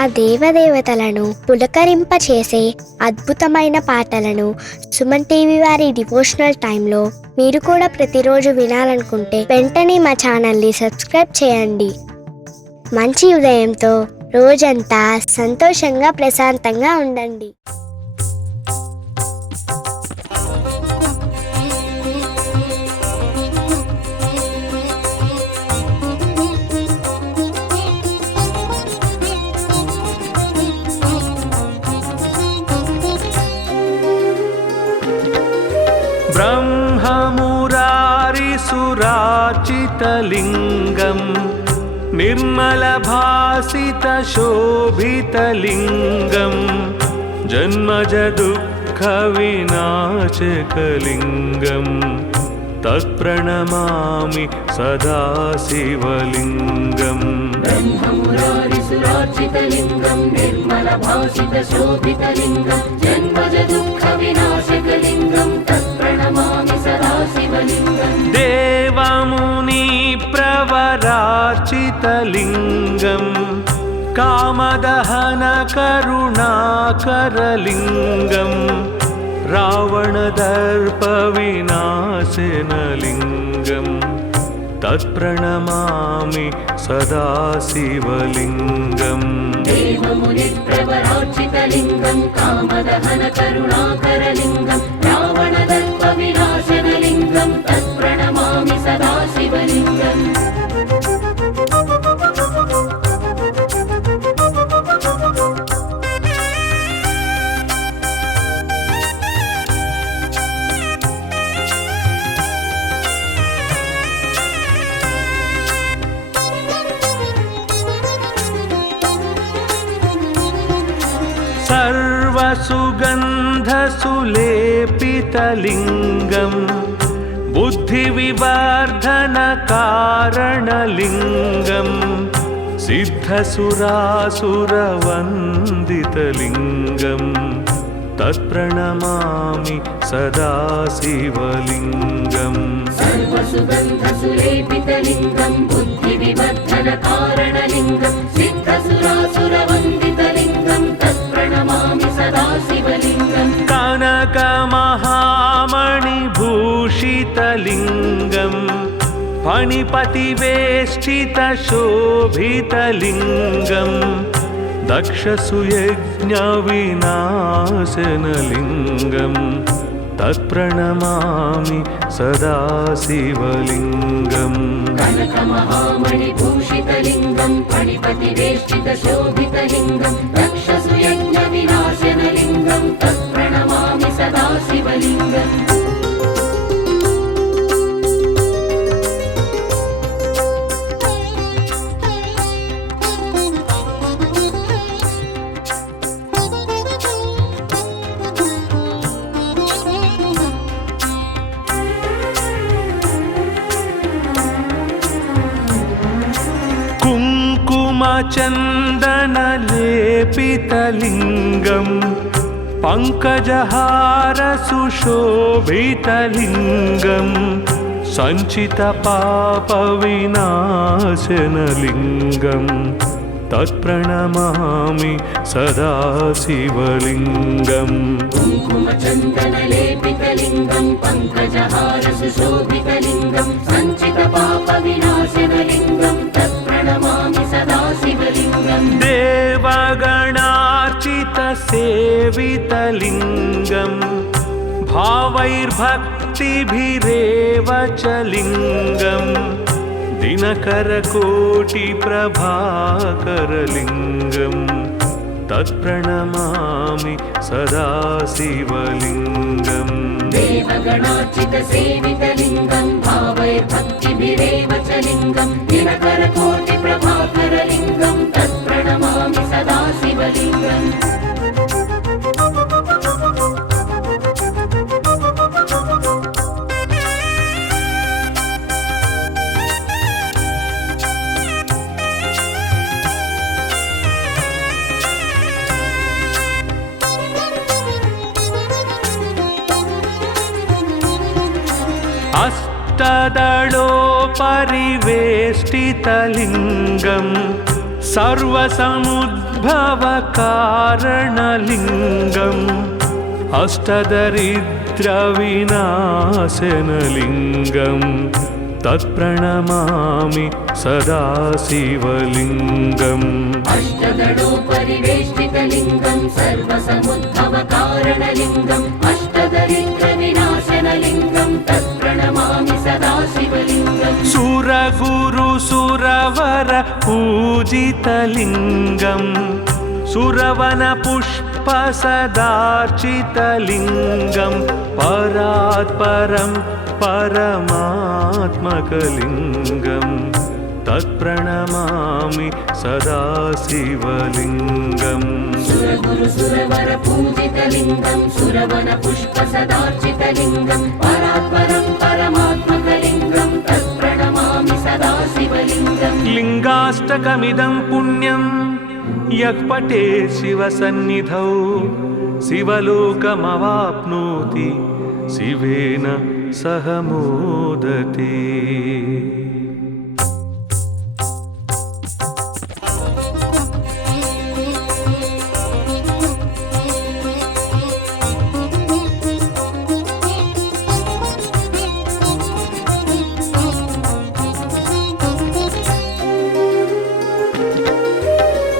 ఆ దేవదేవతలను పులకరింపచేసే అద్భుతమైన పాటలను సుమన్ టీవీ వారి డివోషనల్ టైంలో మీరు కూడా ప్రతిరోజు వినాలనుకుంటే వెంటనే మా ఛానల్ని సబ్స్క్రైబ్ చేయండి. మంచి ఉదయంతో రోజంతా సంతోషంగా ప్రశాంతంగా ఉండండి. ब्रह्ममुरारिसुराचितलिङ्गं निर्मलभासितशोभितलिङ्गं जन्मजदुःखविनाशकलिङ्गं तत्प्रणमामि सदा शिवलिङ्गम्. ब्रह्ममुरारिसुरार्चितलिङ्गं निर्मलभासितशोभितलिङ्गं जन्मजदुःखविनाशकलिङ्गं तत्प्रणमामि सदा शिवलिङ्गम्. देवमुनिप्रवरार्चितलिङ्गं कामदहनकरुणाकरलिङ्गं रावणदर्पविनाशनलिङ्गं तत्प्रणमामि सदा शिवलिङ्गम्. देवमुनिप्रवरार्चितलिङ्गं कामदहनकरुणाकरलिङ्गं रावणदर्पविनाशनलिङ्गं तत्प्रणमामि सदा शिवलिङ्गम्. सर्वसुगन्धसुलेपितलिङ्गं बुद्धिविवर्धनकारणलिङ्गं सिद्धसुरासुरवन्दितलिङ्गं तत्प्रणमामि सदा शिवलिङ्गम्. सर्वसुगन्धसुलेपितलिङ्गं बुद्धिविवर्धनकारणलिङ्गं सिद्धसुरासुरवन्दितलिङ्गं तत्प्रणमामि सदा शिवलिङ्गम्. कनकमहामणिभूषितलिङ्गं फणिपतिवेष्टितशोभितलिङ्गं दक्षसुयज्ञविनाशनलिङ्गं तत्प्रणमामि सदा शिवलिङ्गम्. कनकमहामणिभूषितलिङ्गं फणिपतिवेष्टितशोभितलिङ्गं दक्षसुयज्ञविनाशनलिङ्गं तत्प्रणमामि सदा शिवलिङ्गम्. कुङ्कुमचन्दनलेपितलिङ्गं पङ्कजहारसुशोभितलिङ्गं सञ्चितपापविनाशनलिङ्गं तत्प्रणमामि सदा शिवलिङ्गम्. कुङ्कुमचन्दनलेपितलिङ्गं पङ्कजहारसुशोभितलिङ्गं सञ्चितपापविनाशनलिङ्गं तत्प्रणमामि सदा शिवलिङ्गम्. देवगणार्चितसेवितलिङ्गं भावैर्भक्तिभिरेव च लिङ्गं दिनकरकोटिप्रभाकरलिङ्गं तत्प्रणमामि सदा शिवलिङ्गम्. देवगणार्चितसेवितलिङ्गं भावैर्भक्तिभिरेव च लिङ्गं दिनकरकोटिप्रभाकरलिङ्गं तत्प्रणमामि सदा शिवलिङ्गम्. अष्टदलोपरिवेष्टितलिङ्गं सर्वसमुद्भवकारणलिङ्गम् अष्टदरिद्रविनाशनलिङ्गम् तत्प्रणमामि सदा शिवलिङ्गम् अष्टदलोपरिवेष्टितलिङ्गं सर्वसमुद्भवकारणलिङ्गम् अष्टदरिद्रविनाशनलिङ्गं तत्प्रणमामि सदा शिवलिङ्गम् सुरगुरुसुरवर पूजितलिङ्गम् सुरवनपुष्पसदार्चितलिङ्गं परात्परं परमात्मकलिङ्गं तत्प्रणमामि सदा शिवलिङ्गम् सुरगुरुसुरवर पूजितलिङ्गं सुरवनपुष्पसदार्चितलिङ्गं परात्परं परमात्मकलिङ्गं तत्प्रणमामि सदा शिवलिङ्गम् लिङ्गाष्टकमिदं पुण्यं यः पठे शिवसन्निधौ शिवलोकमवाप्नोति शिवेन सह मोदते।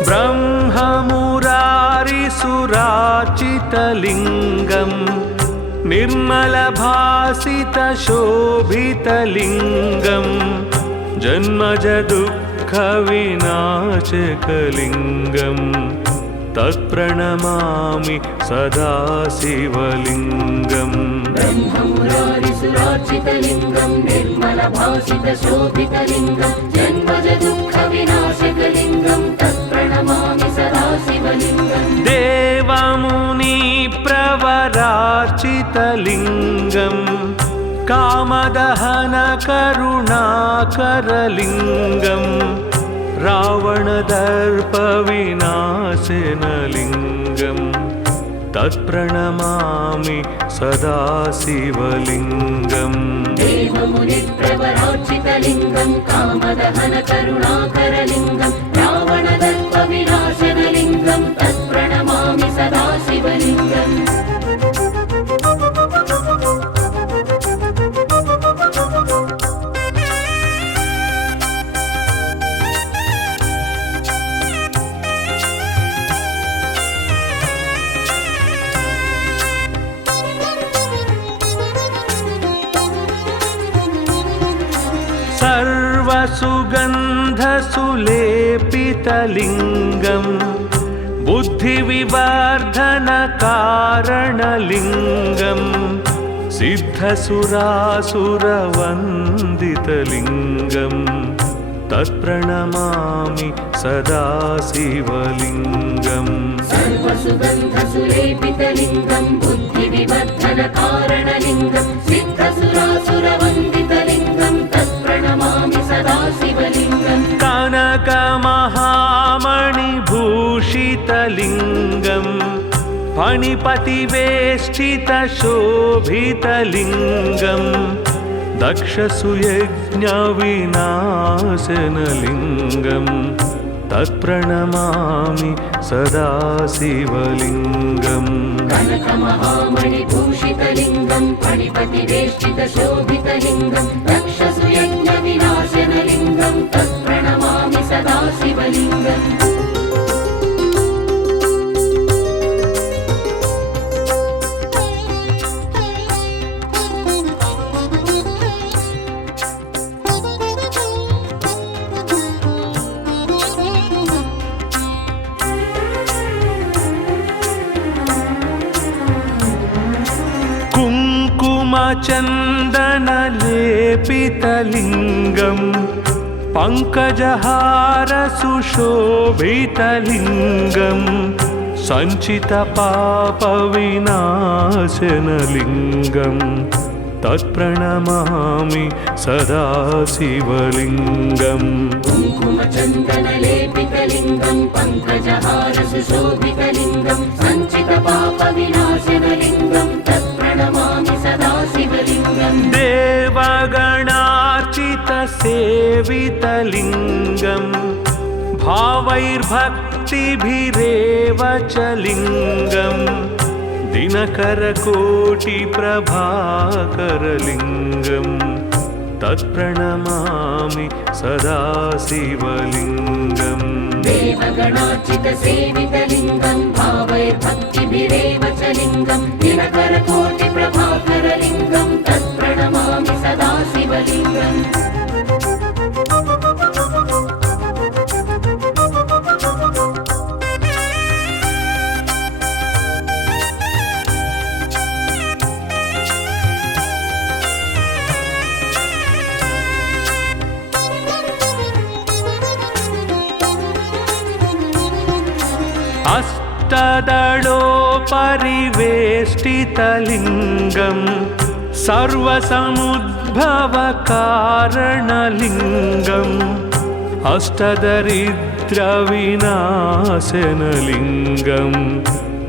ब्रह्ममुरारिसुरार्चितलिङ्गं निर्मलभासितशोभितलिङ्गं जन्मजदुःखविनाशकलिङ्गं तत्प्रणमामि सदा शिवलिङ्गम् ब्रह्ममुरारिसुरार्चितलिङ्गं निर्मलभासितशोभितलिङ्गं जन्मजदुःखविनाशकलिङ्गं तत्प्रणमामि सदा शिवलिङ्गम् देवमुनिप्रवरार्चितलिङ्गं कामदहनकरुणाकरलिङ्गं रावणदर्पविनाशनलिङ्गं तत्प्रणमामि सदा शिवलिङ्गम् देवमुनिप्रवरार्चितलिङ्गं कामदहनकरुणाकरलिङ्गं रावणदर्पविनाशनलिङ्गं तत्प्रणमामि सदा शिवलिङ्गम् सर्वसुगन्धसुलेपितलिङ्गं बुद्धिविवर्धनकारणलिङ्गं सिद्धसुरासुरवन्दितलिङ्गं तत्प्रणमामि सदा शिवलिङ्गम् सर्वसुगन्धसुलेपितलिङ्गं बुद्धिविवर्धनकारणलिङ्गं सिद्धसुरासुरवन्दितलिङ्गं तत्प्रणमामि सदा शिवलिङ्गम् कनकमहामणिभूषितलिङ्गं फणिपतिवेष्टितशोभितलिङ्गं दक्षसुयज्ञविनाशनलिङ्गं तत्प्रणमामि सदा शिवलिङ्गम् कनकमहामणिभूषितलिङ्गं फणिपतिवेष्टितशोभितलिङ्गं दक्षसुयज्ञविनाशनलिङ्गं तत्प्रणमामि सदा शिवलिङ्गम् कुङ्कुमचन्दनलेपितलिङ्गं पङ्कजहारसुशोभितलिङ्गं सञ्चितपापविनाशनलिङ्गं तत्प्रणमामि सदा शिवलिङ्गम् कुङ्कुमचन्दनलेपितलिङ्गं पङ्कजहारसुशोभितलिङ्गं सञ्चितपापविनाशनलिङ्गं तत्प्रणमामि सदा शिवलिङ्गम् देवगणार्चितसेवितलिङ्गं भाव भावैर्भक्तिभिरेव च लिङ्गं दिनकरकोटिप्रभाकरलिङ्गं तत्प्रणमामि सदा शिवलिङ्गम् देवगणार्चितसेवितलिङ्गं भावैर्भक्तिभिरेव च लिङ्गं दिनकरकोटिप्रभाकरलिङ्गं तत्प्रणमामि सदा शिवलिङ्गम् अष्टदलोपरिवेष्टितलिङ्गं सर्वसमुद्भवकारणलिङ्गम् अष्टदरिद्रविनाशनलिङ्गं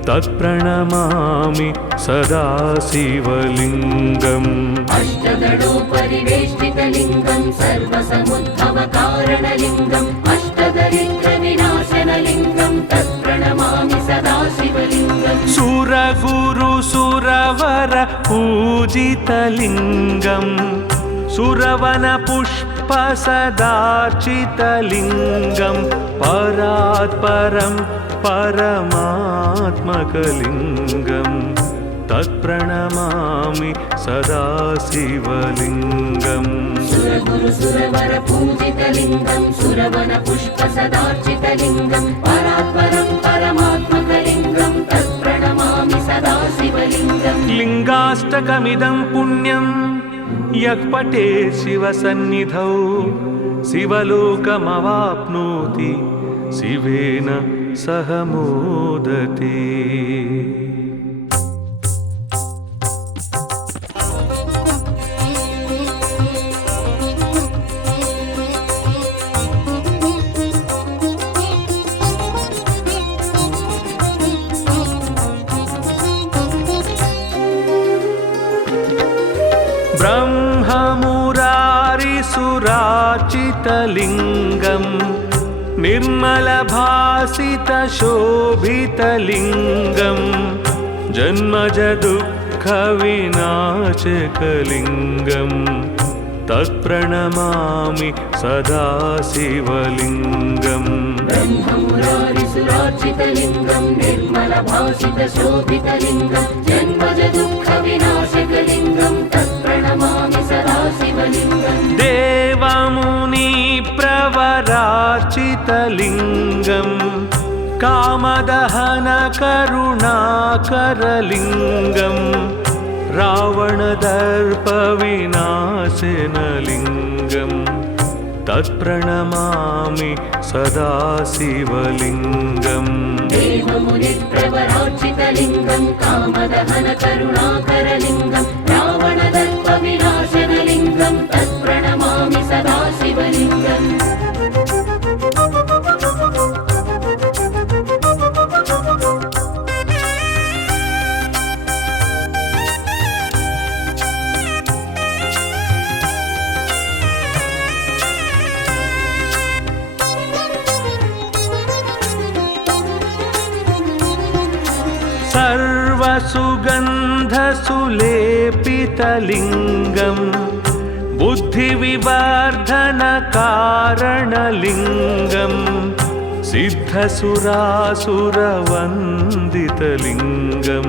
तत्प्रणमामि सदा शिवलिङ्गम् अष्टदलोपरिवेष्टितलिङ्गं सर्वसमुद्भवकारणलिङ्गम् अष्टदरिद्रविनाशनलिङ्गं तत्प्रणमामि सदा शिवलिङ्गम् सुरगुरुसुरवर पूजितलिङ्गं सुरवनपुष्पसदार्चितलिङ्गं परात्परं परमात्मकलिङ्गं तत्प्रणमामि सदा शिवलिङ्गम् सुरगुरुसुरवर पूजितलिङ्गं सुरवनपुष्पसदार्चितलिङ्गं परात्परं परमात्मकलिङ्गं तत्प्रणमामि सदा शिवलिङ्गम् लिङ्गाष्टकमिदं पुण्यं यः पठेत् शिवसन्निधौ शिवलोकमवाप्नोति शिवेन सह मोदते। ब्रह्ममुरारिसुरार्चितलिङ्गं निर्मलभासितशोभितलिङ्गं जन्मजदुःखविनाशकलिङ्गं तत्प्रणमामि सदा शिवलिङ्गम् ब्रह्ममुरारिसुरार्चितलिङ्गं निर्मलभासितशोभितलिङ्गं जन्मजदुःखविनाशकलिङ्गं तत्प्रणमामि सदा शिवलिङ्गम् देवमुनिप्रवरार्चितलिङ्गं कामदहनकरुणाकरलिङ्गं रावणदर्पविनाशनलिङ्गं तत्प्रणमामि सदा शिवलिङ्गम् देवमुनिप्रवरार्चितलिङ्गं कामदहनकरुणाकरलिङ्गं रावणदर्पविनाशनलिङ्गं तत्प्रणमामि सदा शिवलिङ्गम् सर्वसुगन्धसुलेपितलिङ्गं बुद्धिविवर्धनकारणलिङ्गं सिद्धसुरासुरवन्दितलिङ्गं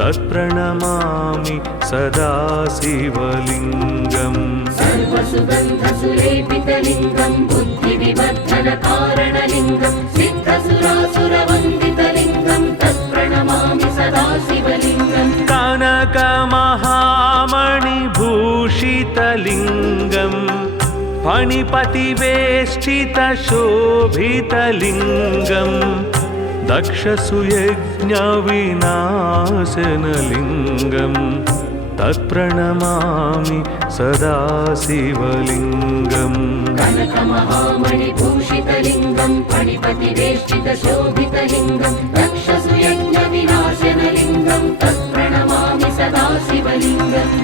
तत्प्रणमामि सदा शिवलिङ्गम् सर्वसुगन्धसुलेपितलिङ्गं बुद्धिविवर्धनकारणलिङ्गं सिद्धसुरासुरवन्दितलिङ्गं तत्प्रणमामि सदा शिवलिङ्गम् कनकमहामणिभूषितलिङ्गं फणिपतिवेष्टितशोभितलिङ्गं दक्षसुयज्ञविनाशनलिङ्गं तत्प्रणमामि सदा शिवलिङ्गम् कनकमहामणिभूषितलिङ्गं फणिपतिवेष्टितशोभितलिङ्गं दक्षसुयज्ञविनाशनलिङ्गं तत्प्रणमामि सदा शिवलिङ्गम्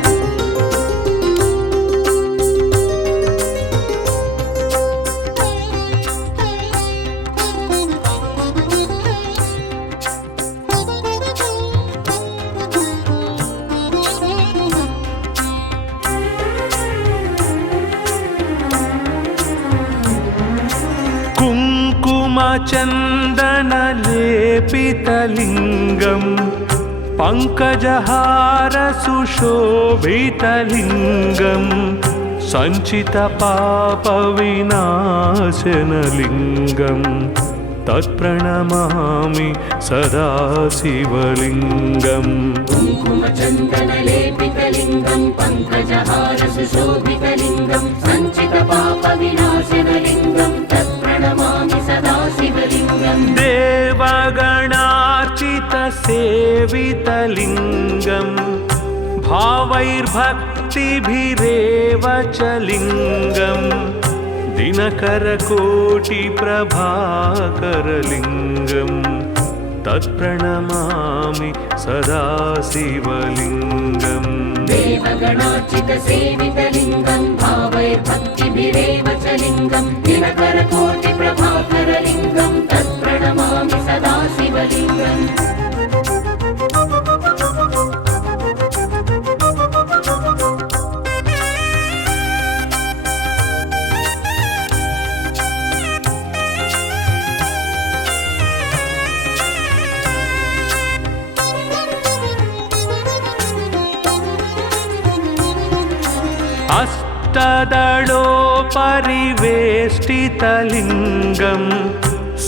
कुङ्कुमचन्दनलेपितलिङ्गं पङ्कजहारसुशोभितलिङ्गं सञ्चितपापविनाशनलिङ्गं तत्प्रणमामि सदा शिवलिङ्गम् कुङ्कुमचन्दनलेपितलिङ्गं पङ्कजहारसुशोभितलिङ्गं सञ्चितपापविनाशनलिङ्गं तत्प्रणमामि सदा शिवलिङ्गम् देवगणार्चितसेवितलिङ्गं भावैर्भक्तिभिरेव च लिङ्गं दिनकरकोटिप्रभाकरलिङ्गं तत्प्रणमामि सदा शिवलिङ्गम् देवगणार्चितसेवितलिङ्गं भावैर्भक्तिभिरेव च लिङ्गं दिनकरकोटिप्रभाकरलिङ्गं तत्प्रणमामि सदा शिवलिङ्गम् अष्टदलोपरिवेष्टितलिङ्गं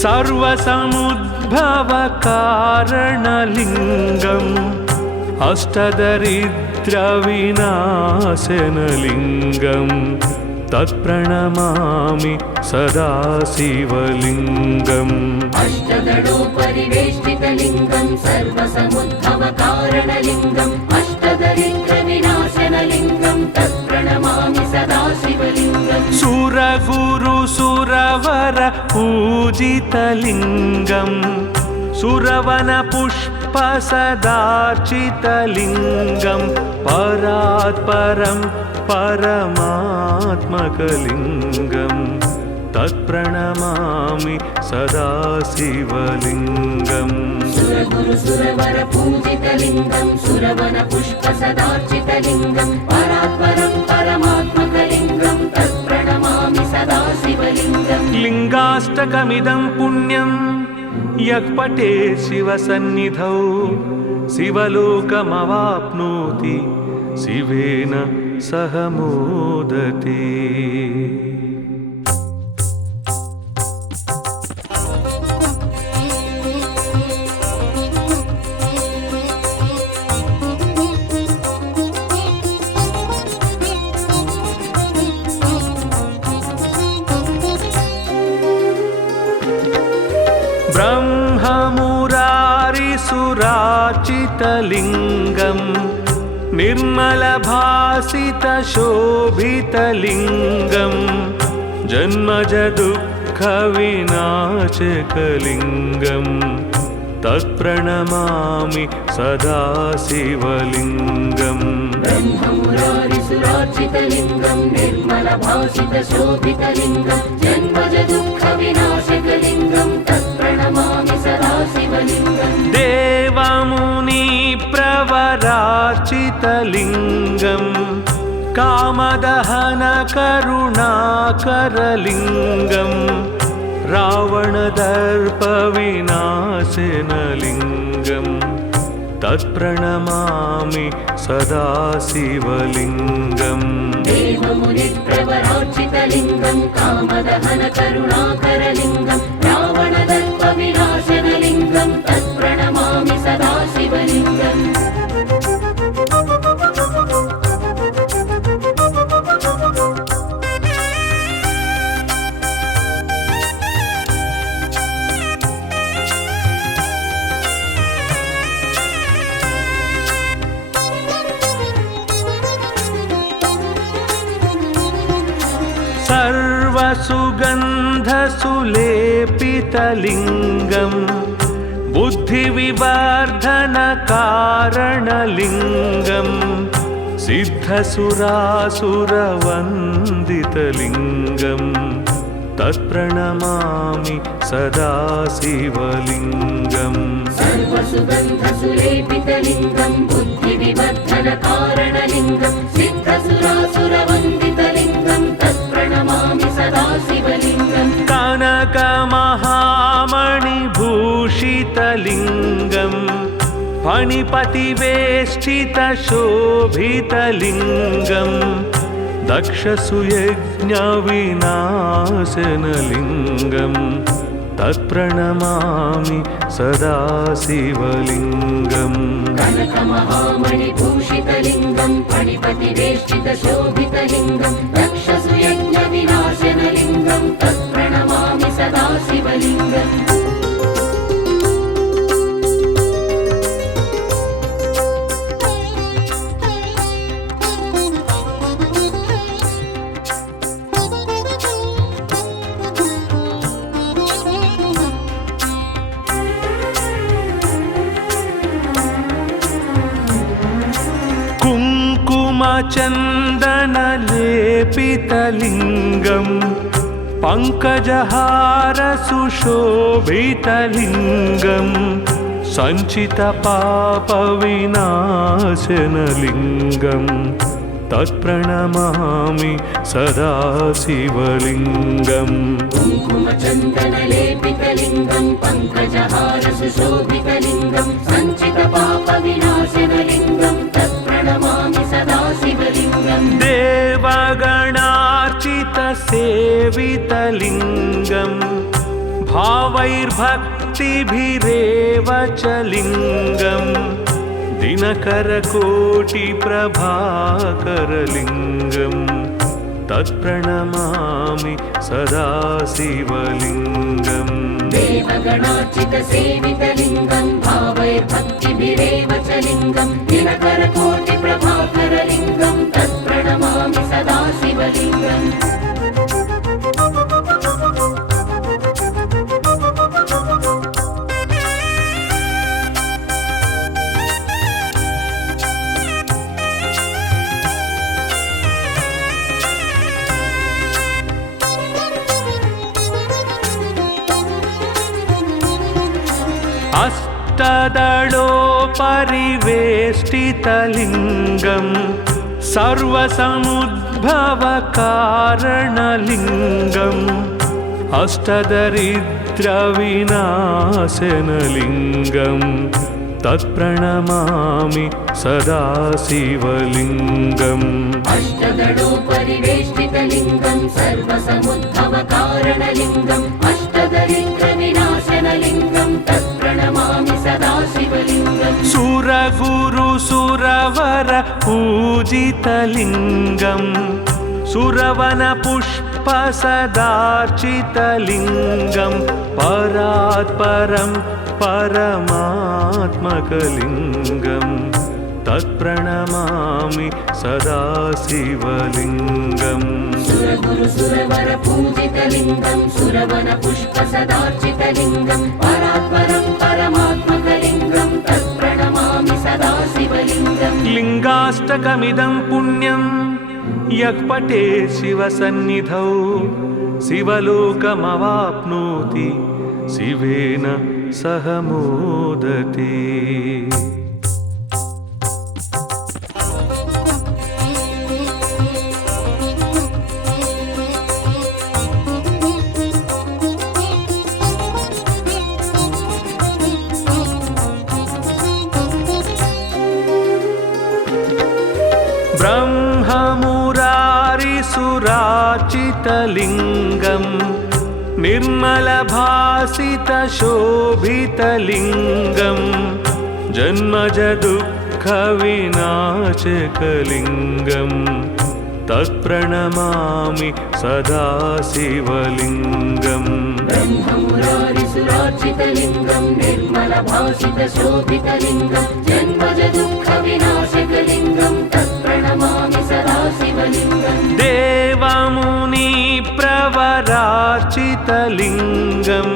सर्वसमुद्भवकारणलिङ्गम् अष्टदरिद्रविनाशनलिङ्गं तत्प्रणमामि सदा शिवलिङ्गम् अष्टदलोपरिवेष्टितलिङ्गं सर्वसमुद्भवकारणलिङ्गम् अष्टदरिद्रविनाशनलिङ्गं तत्प्रणमामि सदा शिवलिङ्गम् सुरगुरुसुरवर पूजितलिङ्गं सुरवनपुष्पसदार्चितलिङ्गं परात्परं परमात्मकलिङ्गं तत्प्रणमामि सदा शिवलिङ्गम् सुरगुरुसुरवर पूजितलिङ्गं सुरवनपुष्पसदार्चितलिङ्गं परात्परं परमात्मकलिङ्गं तत्प्रणमामि सदा शिवलिङ्गम् लिङ्गाष्टकमिदं पुण्यं यः पठेत् शिवसन्निधौ शिवलोकमवाप्नोति शिवेन सह मोदते। ब्रह्ममुरारिसुरार्चितलिङ्गं निर्मलभासितशोभितलिङ्गं जन्मजदुःखविनाशकलिङ्गं तत्प्रणमामि सदा शिवलिङ्गम् ब्रह्ममुरारिसुरार्चितलिङ्गं निर्मलभासितशोभितलिङ्गं जन्मजदुःखविनाशकलिङ्गं तत्प्रणमामि सदा शिवलिङ्गम् देवमुनिप्रवरार्चितलिङ्गं कामदहनकरुणाकरलिङ्गं रावणदर्पविनाशनलिङ्गं तत्प्रणमामि सदा शिवलिङ्गम् देवमुनिप्रवरार्चितलिङ्गं कामदहनकरुणाकरलिङ्गं रावणदर्पविनाशनलिङ्गं तत्प्रणमामि सदा शिवलिङ्गम् सर्वसुगन्धसुलेपितलिङ्गं बुद्धिविवर्धनकारणलिङ्गं सिद्धसुरासुरवन्दितलिङ्गं तत्प्रणमामि सदा शिवलिङ्गम् सर्वसुगन्धसुलेपितलिङ्गं बुद्धिविवर्धनकारणलिङ्गं सिद्धसुरासुरवन्दितलिङ्गं तत्प्रणमामि सदा शिवलिङ्गम् कनकमहा भूषितलिङ्गं फणिपतिवेष्टितशोभितलिङ्गं दक्षसुयज्ञविनाशनलिङ्गं तत्प्रणमामि सदा शिवलिङ्गम् कनकमहामणिभूषितलिङ्गं फणिपतिवेष्टितशोभितलिङ्गं दक्षसुयज्ञविनाशनलिङ्गं तत्प्रणमामि सदा शिवलिङ्गम् कुङ्कुमचन्दनलेपितलिङ्गं पङ्कजहारसुशोभितलिङ्गं सञ्चितपापविनाशनलिङ्गं तत्प्रणमामि सदा शिवलिङ्गम् कुङ्कुमचन्दनलेपितलिङ्गं पङ्कजहारसुशोभितलिङ्गं सञ्चितपापविनाशनलिङ्गं तत्प्रणमामि सदा शिवलिङ्गम् देवगणार्चितसेवितलिङ्गं भावैर्भक्तिभिरेव च लिङ्गं दिनकरकोटिप्रभाकरलिङ्गं तत्प्रणमामि सदा शिवलिङ्गम् देवगणार्चितसेवितलिङ्गं भावैर्भक्तिभिरेव च लिङ्गं दिनकरकोटिप्रभाकरलिङ्गं तत्प्रणमामि सदा शिवलिङ्गम् अष्टदलोपरिवेष्टितलिङ्गं सर्वसमुद्भवकारणलिङ्गम् अष्टदरिद्रविनाशनलिङ्गं तत्प्रणमामि सदा शिवलिङ्गम् अष्टदलोपरिवेष्टितलिङ्गं सर्वसमुद्भवकारणलिङ्गम् अष्टदरिद्रविनाशनलिङ्गं तत्प्रणमामि सदा शिवलिङ्गम् सुरगुरुसुरवर पूजितलिङ्गं सुरवनपुष्पसदार्चितलिङ्गं परात्परं परमात्मकलिङ्गं तत्प्रणमामि सदा शिवलिङ्गम् सुरगुरुसुरवर पूजितलिङ्गं सुरवनपुष्पसदार्चितलिङ्गं परात्परं परमात्मकलिङ्गं तत्प्रणमामि सदा शिवलिङ्गम् लिङ्गाष्टकमिदं पुण्यं यः पठेत् शिवसन्निधौ शिवलोकमवाप्नोति शिवेन सह मोदते। ब्रह्ममुरारिसुराचितलिङ्गं निर्मलभासितशोभितलिङ्गं जन्मजदुःखविनाशकलिङ्गं तत्प्रणमामि सदा शिवलिङ्गम् ब्रह्ममुरारिसुरार्चितलिङ्गं निर्मलभासितशोभितलिङ्गं जन्मजदुःखविनाशकलिङ्गं तत्प्रणमामि सदा शिवलिङ्गम् देवमुनिप्रवरार्चितलिङ्गं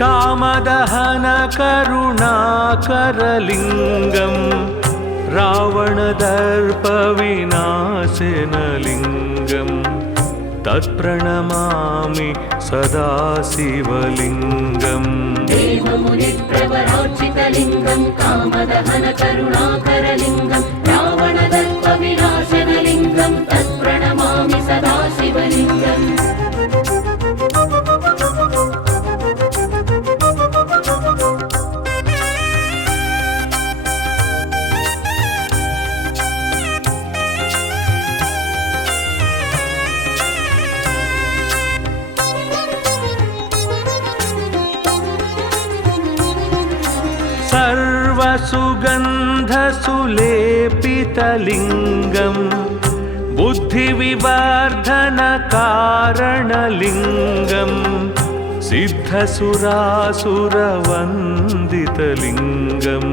कामदहनकरुणाकरलिङ्गं रावणदर्पविनाशनलिङ्गं तत्प्रणमामि सदा शिवलिङ्गम् देवमुनिप्रवरार्चितलिङ्गं कामदहनकरुणाकरलिङ्गं रावणदर्पविनाशनलिङ्गं तत्प्रणमामि सदा शिवलिङ्गम् सर्वसुगन्धसुलेपितलिङ्गं बुद्धिविवर्धनकारणलिङ्गं सिद्धसुरासुरवन्दितलिङ्गं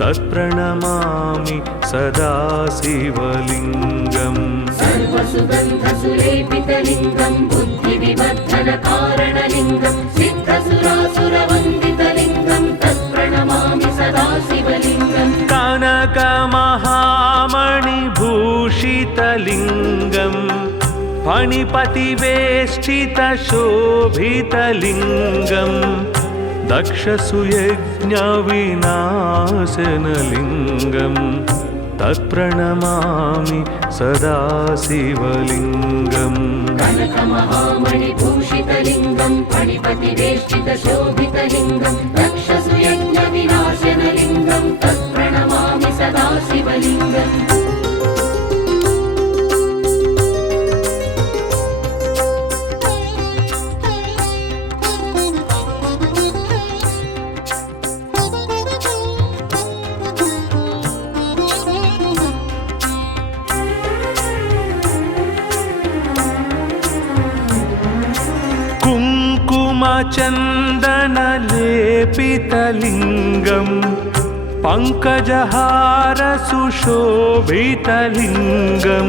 तत्प्रणमामि सदा शिवलिङ्गम् सर्वसुगन्धसुलेपितलिङ्गं बुद्धिविवर्धनकारणलिङ्गं सिद्धसुरासुरवन्दितलिङ्गं तत्प्रणमामि सदा शिवलिङ्गम् कनकमहामणिभूषितलिङ्गं फणिपतिवेष्टितशोभितलिङ्गं दक्षसुयज्ञविनाशनलिङ्गं तत्प्रणमामि सदा शिवलिङ्गम् कनकमहामणिभूषितलिङ्गं फणिपतिवेष्टितशोभितलिङ्गं दक्षसुयज्ञविनाशनलिङ्गं तत्प्रणमामि सदा शिवलिङ्गम् कुङ्कुमचन्दनलेपितलिङ्गं पङ्कजहारसुशोभितलिङ्गं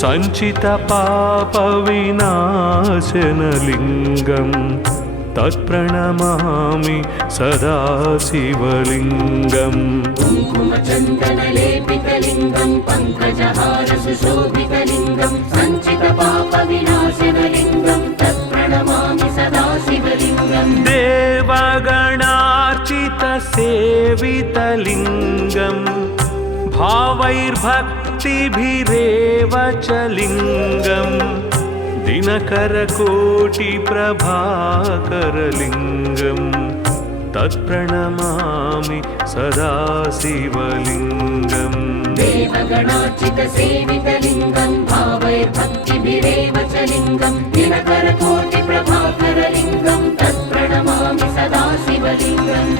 सञ्चितपापविनाशनलिङ्गं तत्प्रणमामि सदा शिवलिङ्गम् कुङ्कुमचन्दनलेपितलिङ्गं पङ्कजहारसुशोभितलिङ्गं सञ्चितपापविनाशनलिङ्गं तत्प्रणमामि सदा शिवलिङ्गम् देवगणार्चितसेवितलिङ्गं भावैर्भक्तिभिरेव च लिङ्गं दिनकरकोटिप्रभाकरलिङ्गं तत्प्रणमामि सदा शिवलिङ्गम् देवगणार्चितसेवितलिङ्गं भावैर्भक्तिभिरेव च लिङ्गं दिनकरकोटिप्रभाकरलिङ्गं तत्प्रणमामि सदा शिवलिङ्गम्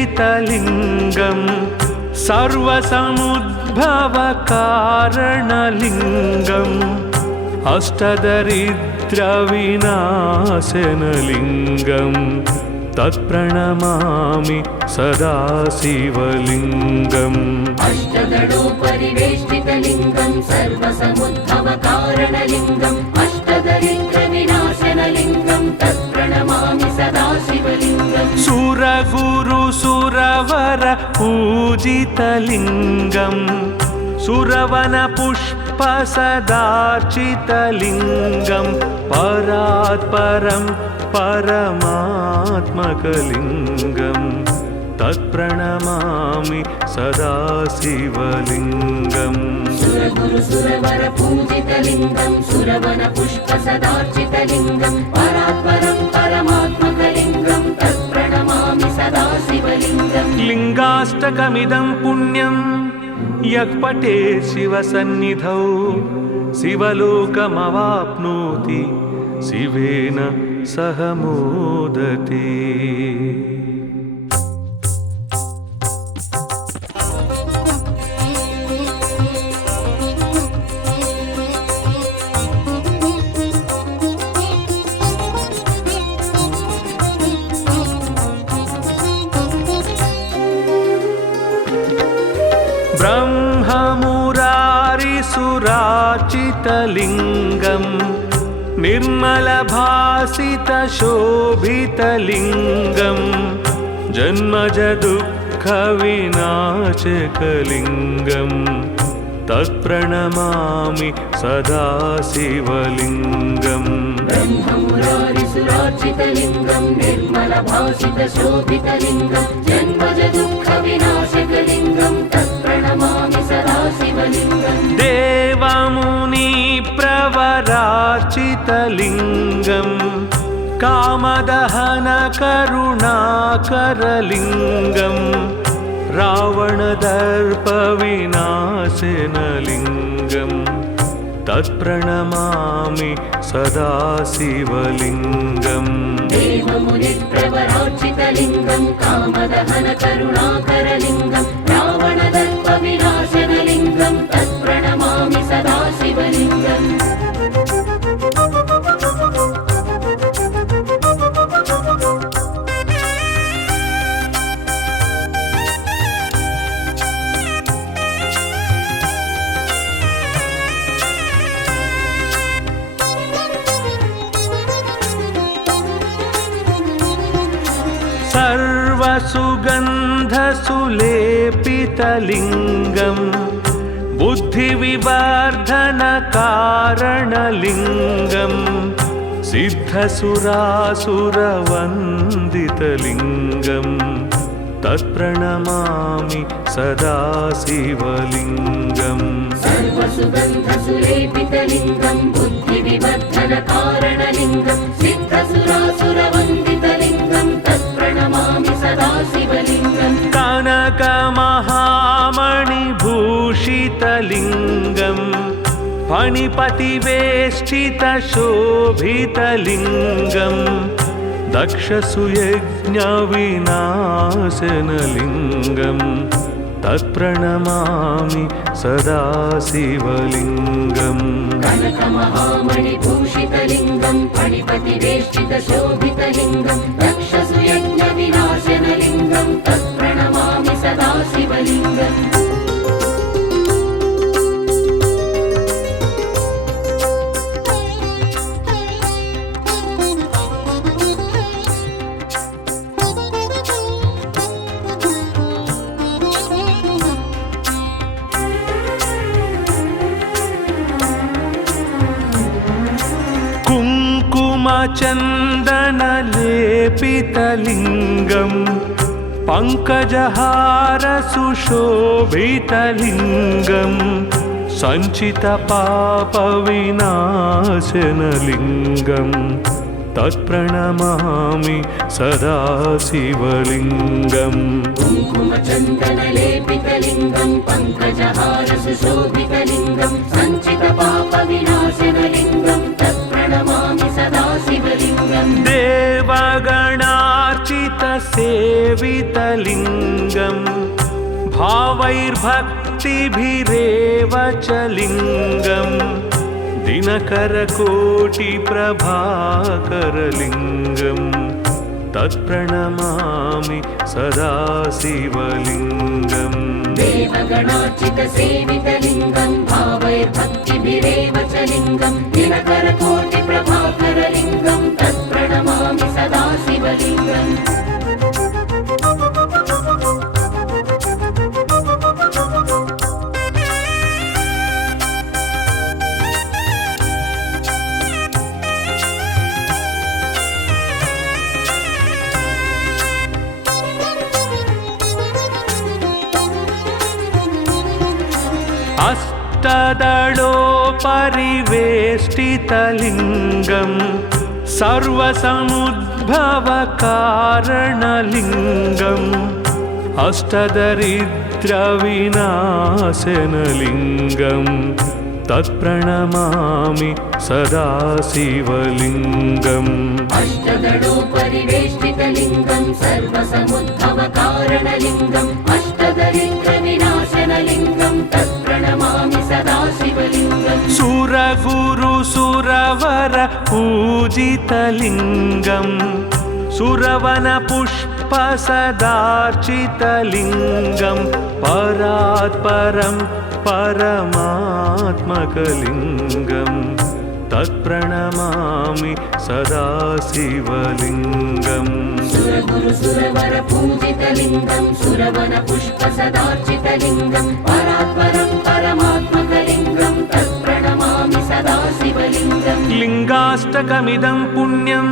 अष्टदलोपरिवेष्टितलिङ्गं सर्वसमुद्भवकारणलिङ्गम् अष्टदरिद्रविनाशनलिङ्गं तत्प्रणमामि सदा शिवलिङ्गम् अष्टदलोपरिवेष्टितलिङ्गं सर्वसमुद्भवकारणलिङ्गम् अष्टदरिद्रविनाशनलिङ्गं तत्प्रणमामि सदा शिवलिङ्गम् सुरगुरुसुरवर पूजितलिङ्गं सुरवनपुष्पसदार्चितलिङ्गं परात्परं परमात्मकलिङ्गं तत्प्रणमामि सदा शिवलिङ्गम् सुरगुरुसुरवर पूजितलिङ्गं सुरवनपुष्पसदार्चितलिङ्गं परात्परं परमात्मकलिङ्गं तत्प्रणमामि सदा शिवलिङ्गम् लिङ्गाष्टकमिदं पुण्यं यः पठेत् शिवसन्निधौ शिवलोकमवाप्नोति शिवेन सह मोदते। ब्रह्ममुरारिसुरार्चितलिङ्गं निर्मलभासितशोभितलिङ्गं जन्मजदुःखविनाशकलिङ्गं तत्प्रणमामि सदा शिवलिङ्गम् ब्रह्ममुरारिसुरार्चितलिङ्गं निर्मलभासितशोभितलिङ्गं जन्मजदुःखविनाशकलिङ्गं तत्प्रणमामि सदा शिवलिङ्गम् देवमुनि पूजितलिङ्गम् कामदहनकरुणाकरलिङ्गम् रावणदर्पविनाशनलिङ्गम् तत्प्रणमामि सदा शिवलिङ्गम् देवमुनिप्रवरार्चितलिङ्गं कामदहनकरुणाकरलिङ्गं रावणदर्पविनाशनलिङ्गं तत्प्रणमामि सदा शिवलिङ्गम् सर्वसुगन्धसुलेपितलिङ्गम् बुद्धिविवर्धनकारणलिङ्गम् सिद्धसुरासुरवन्दितलिङ्गम् तत्प्रणमामि सदा शिवलिङ्गम् सर्वसुगन्धसुलेपितलिङ्गं बुद्धिविवर्धनकारणलिङ्गं सिद्धसुरासुरवन्दितलिङ्गं तत्प्रणमामि सदा शिवलिङ्गम् कनकमहामणिभूषितलिङ्गम् फणिपतिवेष्टितशोभितलिङ्गम् दक्षसुयज्ञविनाशनलिङ्गम् तत्प्रणमामि सदा शिवलिङ्गम् कनकमहामणिभूषितलिङ्गं फणिपतिवेष्टितशोभितलिङ्गं दक्षसुयज्ञविनाशनलिङ्गं तत्प्रणमामि सदा शिवलिङ्गम् कुङ्कुमचन्दनलेपितलिङ्गम् पङ्कजहारसुशोभितलिङ्गम् सञ्चितपापविनाशनलिङ्गम् तत्प्रणमामि सदा शिवलिङ्गम् कुङ्कुमचन्दनलेपितलिङ्गं पङ्कजहारसुशोभितलिङ्गं सञ्चितपापविनाशनलिङ्गं तत्प्रणमामि सदा शिवलिङ्गम् देवगणार्चितसेवितलिङ्गम् भावैर्भक्तिभिरेव च लिङ्गम् दिनकरकोटिप्रभाकरलिङ्गम् तत्प्रणमामि सदा शिवलिङ्गम् देवगणार्चितसेवितलिङ्गं भावैर्भक्तिभिरेव च लिङ्गं दिनकरकोटिप्रभाकरलिङ्गं तत्प्रणमामि सदा शिवलिङ्गम् अष्टदलोपरिवेष्टितलिङ्गम् सर्वसमुद्भवकारणलिङ्गम् अष्टदरिद्रविनाशनलिङ्गम् तत्प्रणमामि सदा शिवलिङ्गम् अष्टदलोपरिवेष्टितलिङ्गं सर्वसमुद्भवकारणलिङ्गम् अष्टदरिद्रविनाशनलिङ्गं तत्प्रणमामि सदा शिवलिङ्गम् सुरगुरुसुरवर पूजितलिङ्गम् सुरवनपुष्पसदार्चितलिङ्गम् परात्परं परमात्मकलिङ्गम् तत्प्रणमामि सदा शिवलिङ्गम् सुरगुरुसुरवर पूजितलिङ्गं सुरवनपुष्पसदार्चितलिङ्गं परात्परं परमात्मकलिङ्गं तत्प्रणमामि सदा शिवलिङ्गम् लिङ्गाष्टकमिदं पुण्यं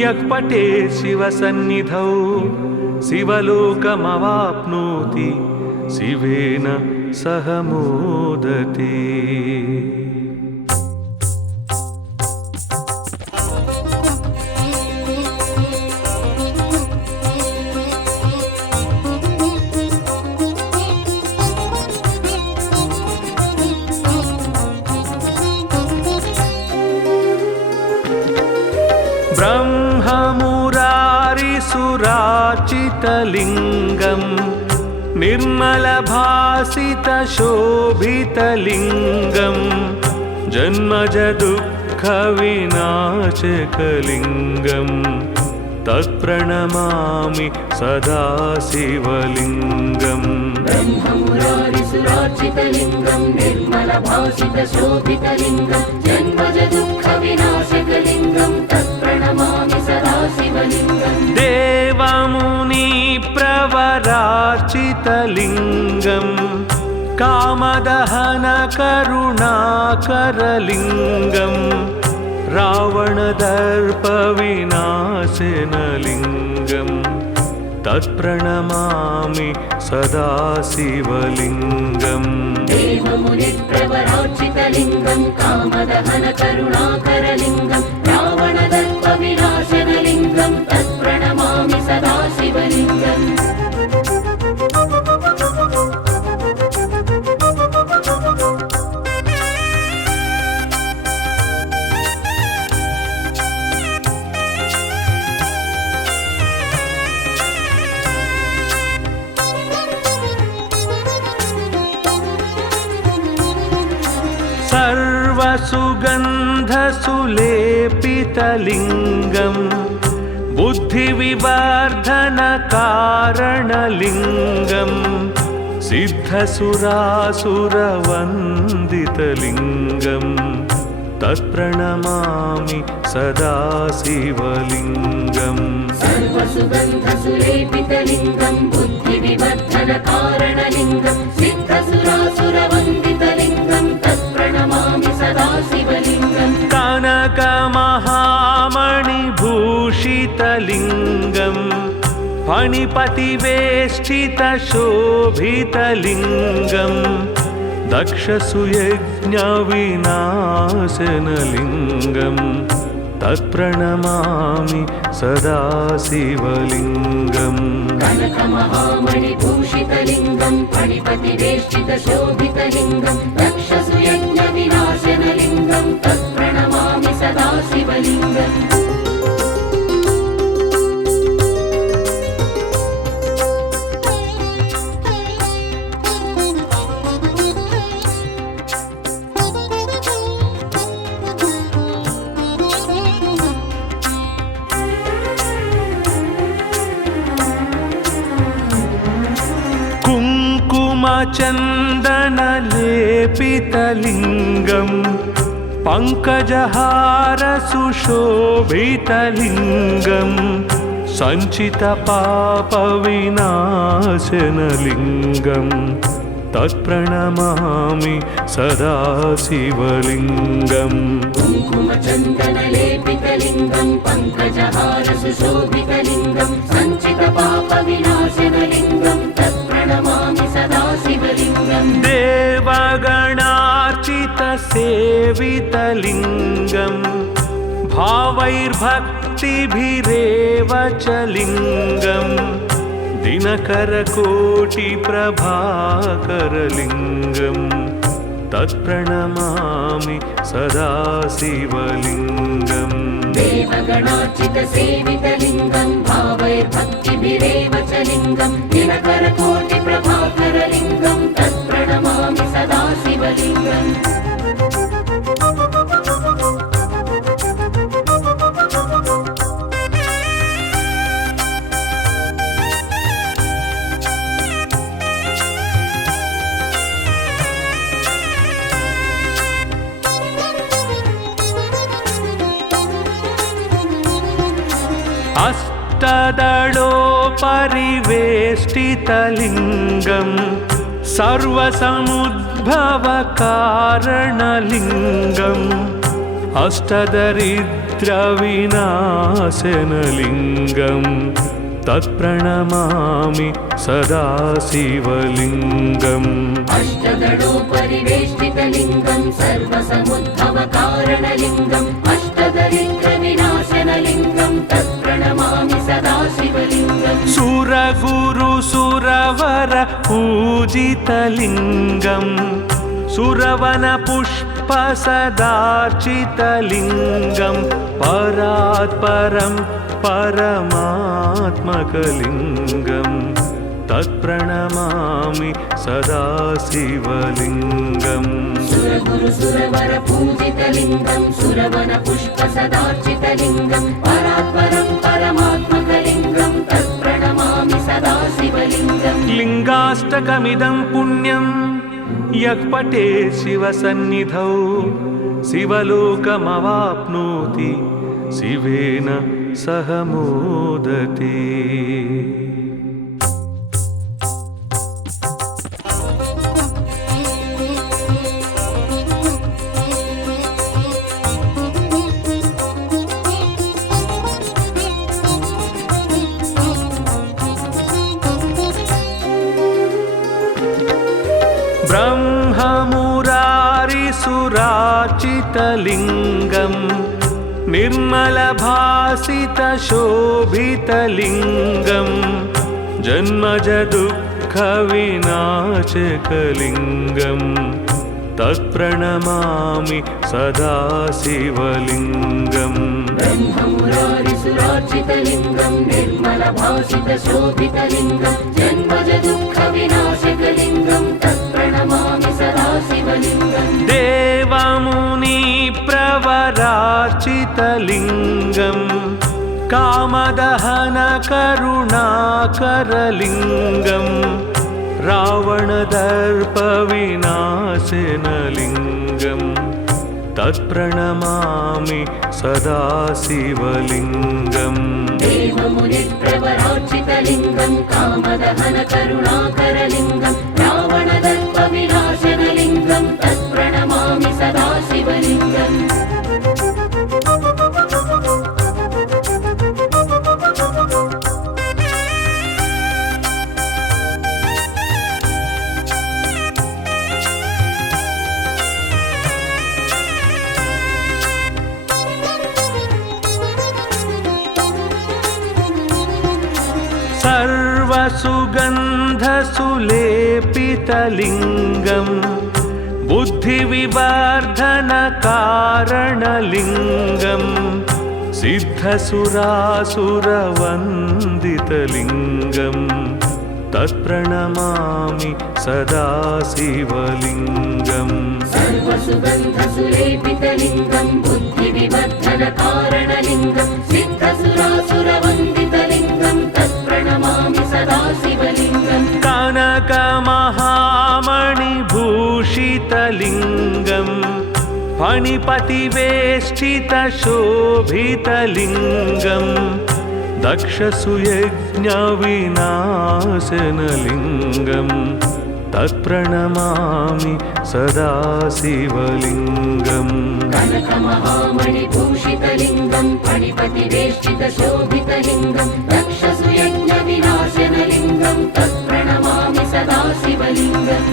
यः पठेत् शिवसन्निधौ शिवलोकमवाप्नोति शिवेन सह मोदते। निर्मलभासितलिङ्गम् निर्मलभासितशोभितलिङ्गम् जन्मजदुःखविनाशकलिङ्गम् तत्प्रणमामि सदा शिवलिङ्गम् ब्रह्ममुरारिसुरार्चितलिङ्गम् निर्मलभासितशोभितलिङ्गम् जन्मजदुःखविनाशकलिङ्गम् तत्प्रणमामि सदा शिवलिङ्गम् देवमुनिप्रवरार्चितलिङ्गम् कामदहनकरुणाकरलिङ्गम् रावणदर्पविनाशनलिङ्गम् तत्प्रणमामि सदा शिवलिङ्गम् देवमुनिप्रवरार्चितलिङ्गम् कामदहनकरुणाकरलिङ्गम् रावणदर्पविनाशनलिङ्गम् तत्प्रणमामि सदा शिवलिङ्गम् सर्वसुगन्धसुलेपितलिङ्गम् बुद्धिविवर्धनकारणलिङ्गम् सिद्धसुरासुरवन्दितलिङ्गम् तत्प्रणमामि सदा शिवलिङ्गम् सर्वसुगन्धसुलेपितलिङ्गम् बुद्धिविवर्धनकारणलिङ्गम् सिद्धसुरासुरवन्दितलिङ्गम् तत्प्रणमामि सदा शिवलिङ्गम् कनकमहामणिभूषितलिङ्गम् फणिपतिवेष्टितशोभितलिङ्गम् दक्षसुयज्ञविनाशनलिङ्गम् तत्प्रणमामि सदा शिवलिङ्गम् कनकमहामणिभूषितलिङ्गम् फणिपतिवेष्टितशोभितलिङ्गम् दक्षसुयज्ञविनाशनलिङ्गम् तत्प्रणमामि सदा शिवलिङ्गम् कुङ्कुमचन्दनलेपितलिङ्गम् पङ्कजहारसुशोभितलिङ्गम् सञ्चितपापविनाशनलिङ्गम् तत्प्रणमामि सदा शिवलिङ्गम् कुङ्कुमचन्दनलेपितलिङ्गम् पङ्कजहारसुशोभितलिङ्गम् सञ्चितपापविनाशनलिङ्गम् तत्प्रणमामि सदा शिवलिङ्गम् देवगणार्चितसेवितलिङ्गम् भावैर्भक्तिभिरेव च लिङ्गम् दिनकरकोटिप्रभाकरलिङ्गम् तत्प्रणमामि सदा शिवलिङ्गम् देवगणार्चितसेवितलिङ्गम् भावैर्भक्तिभिरेव च लिङ्गम् दिनकरकोटिप्रभाकरलिङ्गम् तत्प्रणमामि सदा शिवलिङ्गम् अष्टदलोपरिवेष्टितलिङ्गम् सर्वसमुद्भवकारणलिङ्गम् अष्टदरिद्रविनाशनलिङ्गम् तत्प्रणमामि सदा शिवलिङ्गम् अष्टदलोपरिवेष्टितलिङ्गम् सर्वसमुद्भवकारणलिङ्गम् अष्टदरिद्रविनाशनलिङ्गम् तत्प्रणमामि सदा शिवलिङ्गम् सुरगुरुसुरवर पूजितलिङ्गम् सुरवनपुष्पसदार्चितलिङ्गम् परात् परं परमात्मकलिङ्गं तत्प्रणमामि सदा शिवलिङ्गम् सुरगुरु सुरवर पूजितलिङ्गं सुरवन पुष्प सदार्चितलिङ्गं परात्परं परमात्मकलिङ्गं तत्प्रणमामि सदा शिवलिङ्गम् लिङ्गाष्टकमिदं पुण्यं यः पठेत् शिवसन्निधौ शिवलोकमवाप्नोति शिवेन सह मोदते। ब्रह्ममुरारिसुराचितलिङ्गं निर्मलभासितशोभितलिङ्गं जन्मजदुःखविनाशकलिङ्गं तत्प्रणमामि सदा शिवलिङ्गम् ब्रह्ममुरारिसुरार्चितलिङ्गं निर्मलभासितशोभितलिङ्गं जन्मजदुःखविनाशकलिङ्गं तत्प्रणमामि सदा शिवलिङ्गम् देवमुनिप्रवरार्चितलिङ्गं कामदहनकरुणाकरलिङ्गं रावणदर्पविनाशनलिङ्गं तत्प्रणमामि सदा शिवलिङ्गम् देवमुनिप्रवरार्चितलिङ्गं कामदहनकरुणाकरलिङ्गं रावणदर्पविनाशनलिङ्गं तत्प्रणमामि सदा शिवलिङ्गम् सर्वसुगन्धसुलेपितलिङ्गं बुद्धिविवर्धनकारणलिङ्गं सिद्धसुरासुरवन्दितलिङ्गं तत्प्रणमामि सदा शिवलिङ्गम् सर्वसुगन्धसुलेपितलिङ्गं बुद्धिविवर्धनकारणलिङ्गं सिद्धसुरासुरवन्दितलिङ्गं तत्प्रणमामि सदा शिवलिङ्गम् कनकमहामणिभूषितलिङ्गं फणिपतिवेष्टितशोभितलिङ्गं दक्षसुयज्ञविनाशनलिङ्गं तत्प्रणमामि सदा शिवलिङ्गम् कनकमहामणिभूषितलिङ्गं फणिपतिवेष्टितशोभितलिङ्गं दक्षसुयज्ञविनाशनलिङ्गं तत्प्रणमामि सदा शिवलिङ्गम्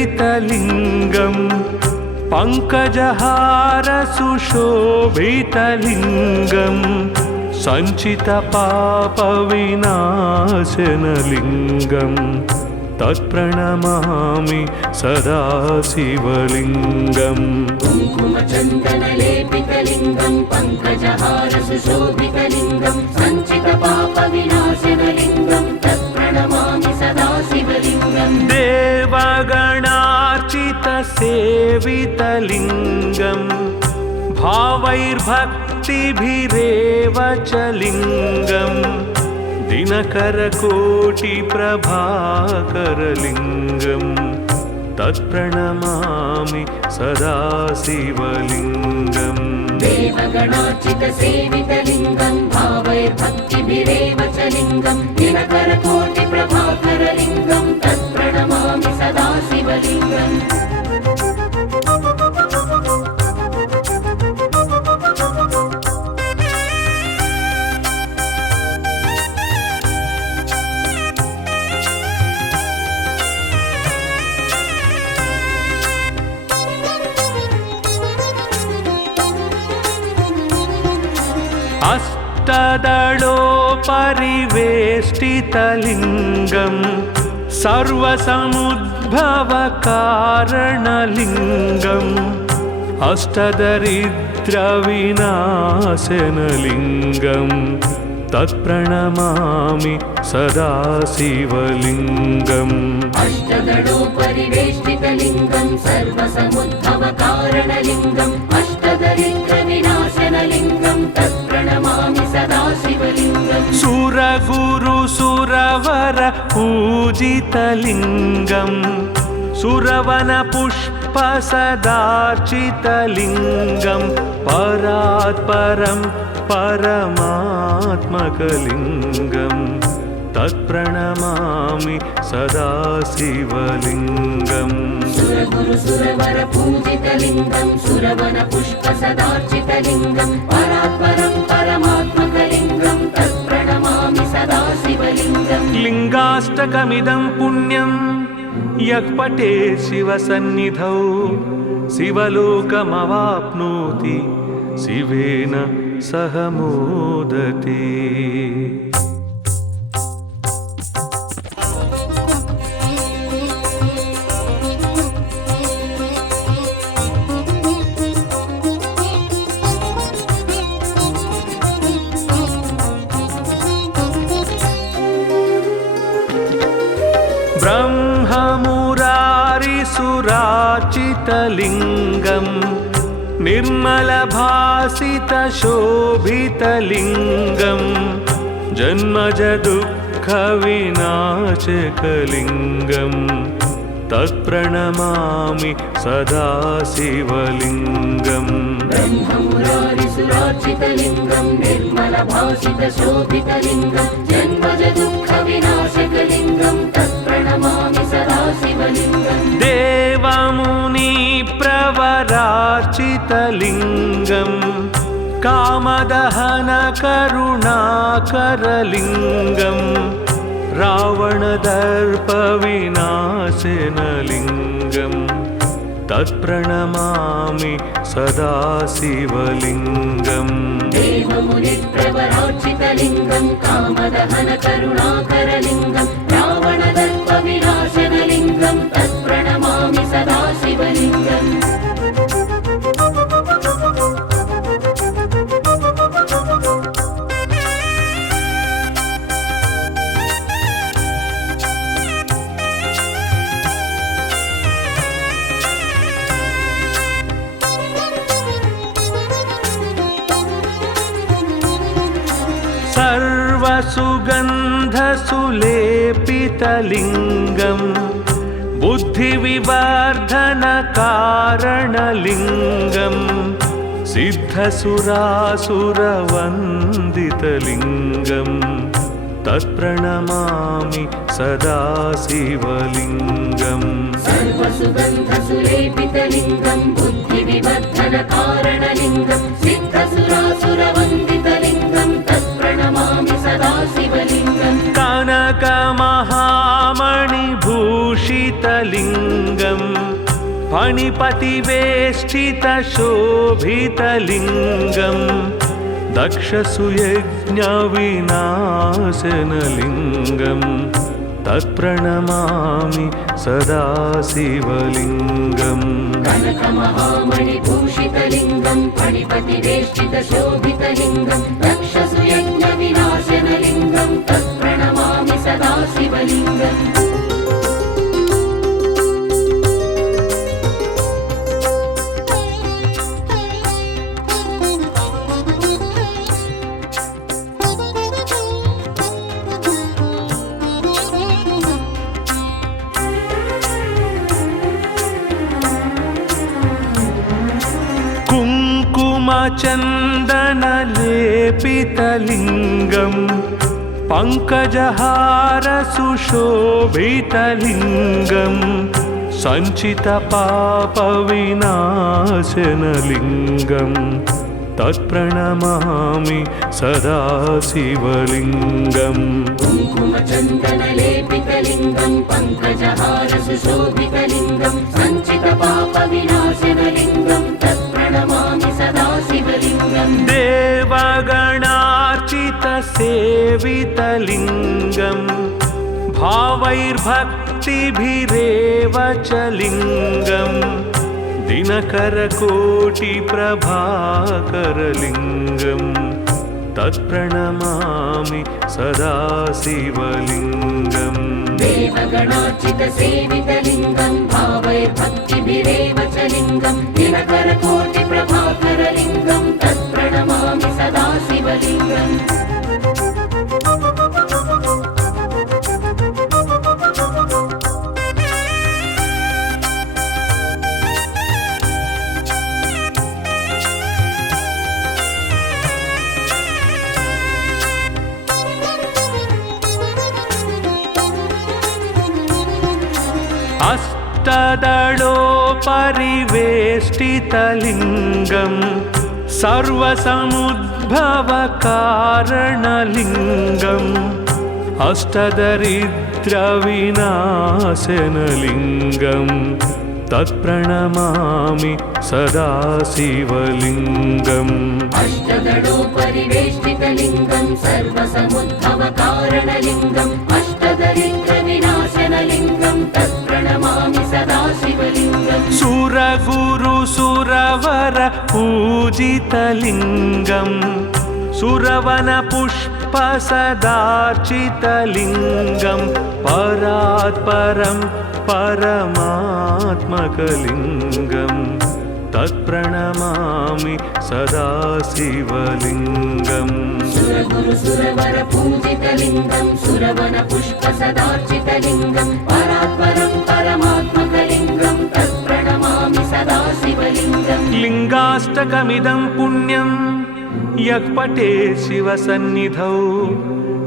कुङ्कुमचन्दनलेपितलिङ्गं पङ्कजहारसुशोभितलिङ्गं सञ्चितपापविनाशनलिङ्गं तत्प्रणमामि सदा शिवलिङ्गम् कुङ्कुमचन्दनलेपितलिङ्गं पङ्कजहारसुशोभितलिङ्गं सञ्चितपापविनाशनलिङ्गं तत्प्रणमामि सदा शिवलिङ्गम् देवगणार्चितसेवितलिङ्गं भावैर्भक्तिभिरेव च लिङ्गं दिनकरकोटिप्रभाकरलिङ्गं तत्प्रणमामि सदा शिवलिङ्गम् देवगणार्चितसेवितलिङ्गं भावैर्भक्तिभिरेव च लिङ्गं दिनकरकोटिप्रभाकरलिङ्गं तत्प्रणमामि सदा शिवलिङ्गम् अष्टदलोपरिवेष्टितलिङ्गं सर्वसमुद्भवकारणलिङ्गम् अष्टदरिद्रविनाशनलिङ्गं तत्प्रणमामि सदा शिवलिङ्गम् अष्टदलोपरिवेष्टितलिङ्गं सर्वसमुद्भवकारणलिङ्गम् अष्टदरिद्रविनाशनलिङ्गं तत्प्रणमामि सदा शिवलिङ्गम् सुरगुरुसुरवर पूजितलिङ्गं सुरवनपुष्पसदार्चितलिङ्गं परात्परं परमात्मकलिङ्गं तत्प्रणमामि सदा शिवलिङ्गम् सुरगुरुसुरवर पूजितलिङ्गं सुरवनपुष्पसदार्चितलिङ्गं परात्परं परमात्मकलिङ्गं तत्प्रणमामि सदा शिवलिङ्गम् लिङ्गाष्टकमिदं पुण्यं यः पठेत् शिवसन्निधौ शिवलोकमवाप्नोति शिवेन सह मोदते। ब्रह्ममुरारिसुराचितलिङ्गं निर्मलभासितशोभितलिङ्गं जन्मजदुःखविनाशकलिङ्गं तत्प्रणमामि सदा शिवलिङ्गम् ब्रह्ममुरारिसुरार्चितलिङ्गं निर्मलभासितशोभितलिङ्गं जन्मजदुःखविनाशकलिङ्गं तत्प्रणमामि सदा शिवलिङ्गम् देवमुनिप्रवरार्चितलिङ्गं कामदहनकरुणाकरलिङ्गं रावणदर्पविनाशनलिङ्गं तत्प्रणमामि सदा शिवलिङ्गम् देवमुनिप्रवरार्चितलिङ्गं कामदहनकरुणाकरलिङ्गं रावणदर्पविनाशनलिङ्गं तत्प्रणमामि सदा शिवलिङ्गम् सर्वसुगन्धसुलेपितलिङ्गं बुद्धिविवर्धनकारणलिङ्गं सिद्धसुरासुरवन्दितलिङ्गं तत्प्रणमामि सदा शिवलिङ्गम् सर्वसुगन्धसुलेपितलिङ्गं बुद्धिविवर्धनकारणलिङ्गं सिद्धसुरासुरवन्दितलिङ्गं तत्प्रणमामि सदा शिवलिङ्गम् कनकमहामणिभूषितलिङ्गं फणिपतिवेष्टितशोभितलिङ्गं दक्षसुयज्ञविनाशनलिङ्गं तत्प्रणमामि सदा शिवलिङ्गम् कनकमहामणिभूषितलिङ्गं फणिपतिवेष्टितशोभितलिङ्गं दक्षसुयज्ञविनाशनलिङ्गं तत्प्रणमामि सदा शिवलिङ्गम् कुङ्कुमचन्दनलेपितलिङ्गं पङ्कजहारसुशोभितलिङ्गं सञ्चितपापविनाशनलिङ्गं तत्प्रणमामि सदा शिवलिङ्गम् कुङ्कुमचन्दनलेपितलिङ्गं पङ्कजहारसुशोभितलिङ्गं सञ्चितपापविनाशनलिङ्गं तत्प्रणमामि सदा शिवलिङ्गम् देवगणा सेवितलिङ्गं भावैर्भक्तिभिरेव च लिङ्गं दिनकरकोटिप्रभाकरलिङ्गं तत्प्रणमामि सदा शिवलिङ्गम् देवगणार्चितसेवितलिङ्गं भावैर्भक्तिभिरेव च लिङ्गं दिनकरकोटिप्रभाकरलिङ्गं तत्प्रणमामि सदा शिवलिङ्गम् अष्टदलोपरिवेष्टितलिङ्गं सर्वसमुद्भवकारणलिङ्गम् अष्टदरिद्रविनाशनलिङ्गं तत्प्रणमामि सदा शिवलिङ्गम् अष्टदलोपरिवेष्टितलिङ्गं सर्वसमुद्भवकारणलिङ्गम् अष्टदरिद्रविनाशनलिङ्गं तत्प्रणमामि सदा शिवलिङ्गम् सुरगुरुसुरवर पूजितलिङ्गं सुरवनपुष्पसदार्चितलिङ्गं परात्परं परमात्मकलिङ्गं तत्प्रणमामि सदा शिवलिङ्गम् सुरगुरुसुरवर पूजितलिङ्गं सुरवनपुष्पसदार्चितलिङ्गं परात्परं परमात्मकलिङ्गं तत्प्रणमामि सदा शिवलिङ्गम् लिङ्गाष्टकमिदं पुण्यं यः पठेत् शिवसन्निधौ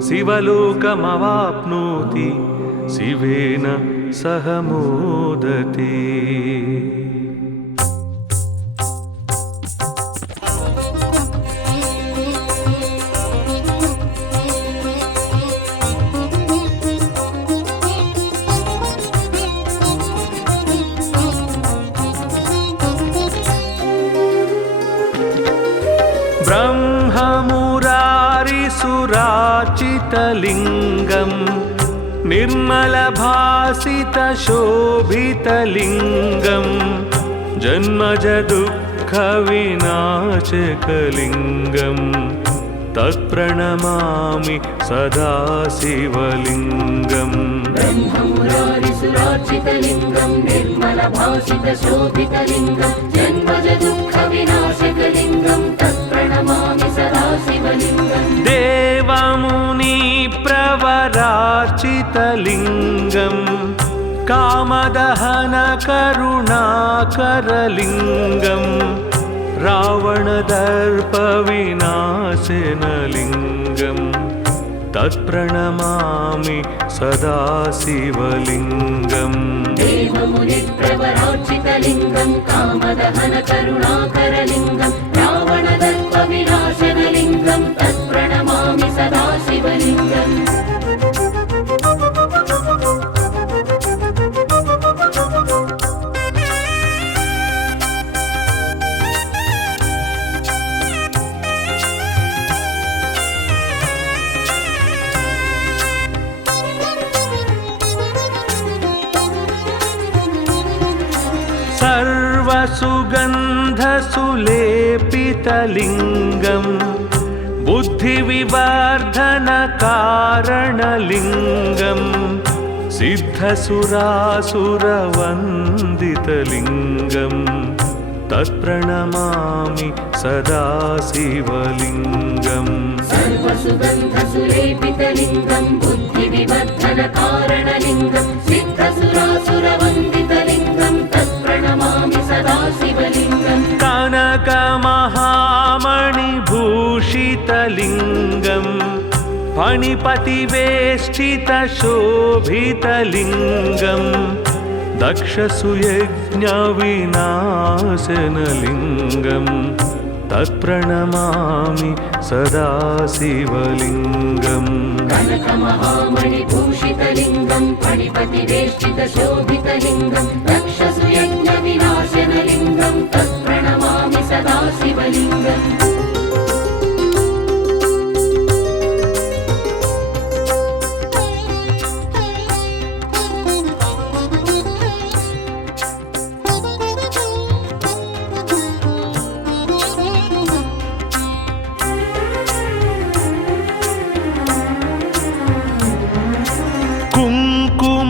शिवलोकमवाप्नोति शिवेन सह मोदते। ब्रह्ममुरारिसुरार्चितलिङ्गं निर्मलभासितशोभितलिङ्गं जन्मजदुःखविनाशकलिङ्गं तत्प्रणमामि सदा शिवलिङ्गम् ब्रह्ममुरारिसुरार्चितलिङ्गं निर्मलभासितशोभितलिङ्गं जन्मजदुःखविनाशकलिङ्गं तत्प्रणमामि सदा शिवलिङ्गम् देवमुनिप्रवरार्चितलिङ्गं कामदहनकरुणाकरलिङ्गं रावणदर्पविनाशनलिङ्गं तत्प्रणमामि सदा शिवलिङ्गम् देवमुनिप्रवरार्चितलिङ्गं कामदहनकरुणाकरलिङ्गं रावणदर्पविनाशनलिङ्गं तत्प्रणमामि सदा शिवलिङ्गम् सर्वसुगन्धसुलेपितलिङ्गं बुद्धिविवर्धनकारणलिङ्गं सिद्धसुरासुरवन्दितलिङ्गं तत्प्रणमामि सदा शिवलिङ्गम् सर्वसुगन्धसुलेपितलिङ्गं बुद्धिविवर्धनकारणलिङ्गं सिद्धसुरासुरवन्दितलिङ्गं तत्प्रणमामि सदा शिवलिङ्गम् कनकमहामणिभूषितलिङ्गं फणिपतिवेष्टितशोभितलिङ्गं दक्षसुयज्ञविनाशनलिङ्गं तत्प्रणमामि सदा शिवलिङ्गम् कनकमहामणिभूषितलिङ्गं फणिपतिवेष्टितशोभितलिङ्गं दक्षसुयज्ञविनाशनलिङ्गं तत्प्रणमामि सदा शिवलिङ्गम्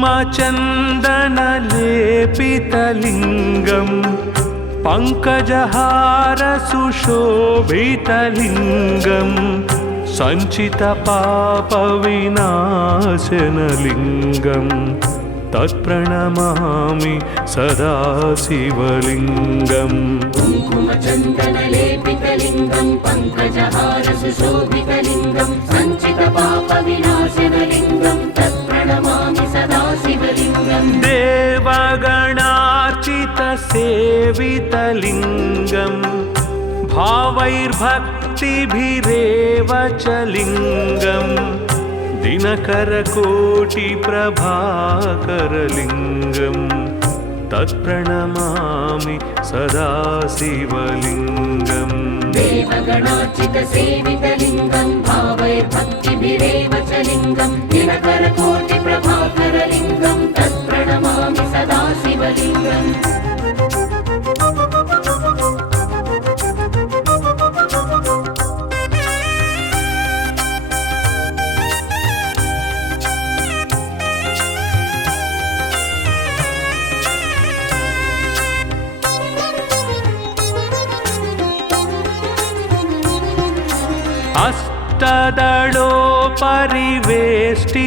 कुङ्कुमचन्दनलेपितलिङ्गं पङ्कजहारसुशोभितलिङ्गं सञ्चितपापविनाशनलिङ्गं तत्प्रणमामि सदा शिवलिङ्गम् कुङ्कुमचन्दनलेपितलिङ्गं पङ्कजहारसुशोभितलिङ्गं सञ्चितपापविनाशनलिङ्गं तत्प्रणमामि सदा शिवलिङ्गम् देवगणार्चितसेवितलिङ्गं भावैर्भक्तिभिरेव च लिङ्गं दिनकरकोटिप्रभाकरलिङ्गं तत्प्रणमामि सदा शिवलिङ्गम् देवगणार्चितसेवितलिङ्गं भावैर्भक्तिभिरेव च लिङ्गं दिनकरकोटिप्रभाकरलिङ्गं तत्प्रणमामि सदा शिवलिङ्गम्